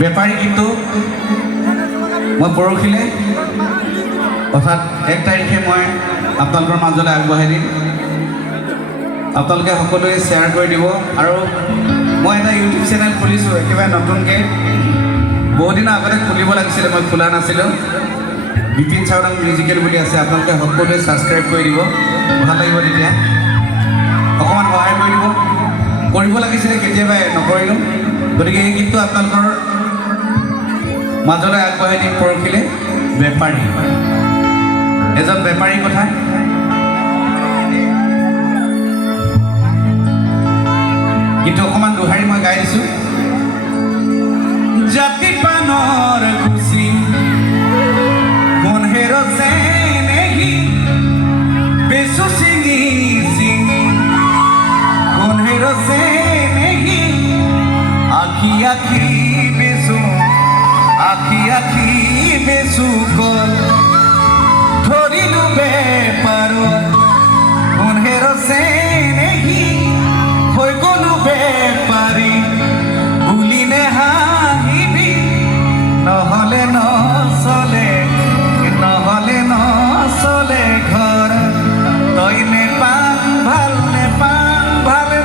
বেপাৰী কিন্তু মই পৰহিলে অৰ্থাৎ 1 তাৰিখে মই আপোনালোকৰ মাজলৈ আগবঢ়াই দিম। আপোনালোকে সকলোৱে শ্বেয়াৰ কৰি দিব। আৰু মই এটা ইউটিউব চেনেল খুলিছোঁ একেবাৰে নতুনকৈ, বহুত দিনৰ আগতে খুলিব লাগিছিলে, মই খোলা নাছিলোঁ। বিপিন চাওদাং মিউজিকেল বুলি আছে, আপোনালোকে সকলোৱে ছাবস্ক্ৰাইব কৰি দিব, ভাল লাগিব। তেতিয়া অকণমান সহায় কৰি দিব, কৰিব লাগিছিলে কেতিয়াবাই নকৰিলোঁ। গতিকে এই গীতটো আপোনালোকৰ মাজলৈ আগবঢ়াই দিম পৰহিলে। বেপাৰী, এজন বেপাৰীৰ কথা। কিন্তু অকণমান দোহাৰি মই গাই দিছোঁ। জাতি পানৰ খুচি কোনহেৰ চেনেহি বেচু চিঙি চিঙি কোনহেৰ চেনেহি আখি আখি বেচু আখি আখি বেচু কল ধৰিলো বেপাৰ কোনহেৰ চেনেহি হৈ গ'লো বেপাৰী বুলি নেহাঁহিবি নহ'লে নচলে নহ'লে নচলে ঘৰ তই নেপাং ভাল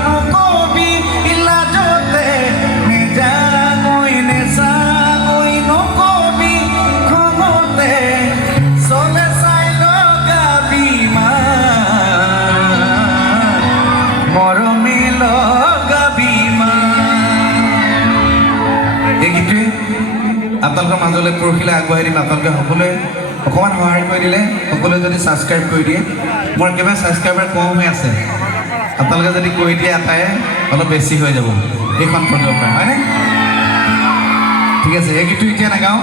নকবি লাজতে নেজাঙৈ নেচাঙৈ নকবি খঙতে চলে চাই লগাবি মৰমে লগাবি এই গীতটোৱে আপোনালোকৰ মাজলৈ পৰহিলৈ আগবঢ়াই দিম। আপোনালোকে সকলোৱে অকণমান সহায় কৰি দিলে, সকলোৱে যদি ছাবস্ক্ৰাইব কৰি দিয়ে, মোৰ একেবাৰে ছাবস্ক্ৰাইবাৰ কম হৈ আছে, আপোনালোকে যদি কৰি দিয়ে আটায়ে অলপ বেছি হৈ যাব এইখন ফটোৰ পৰা, হয়নে? ঠিক আছে, এই গীতটো এতিয়া নাগাওঁ।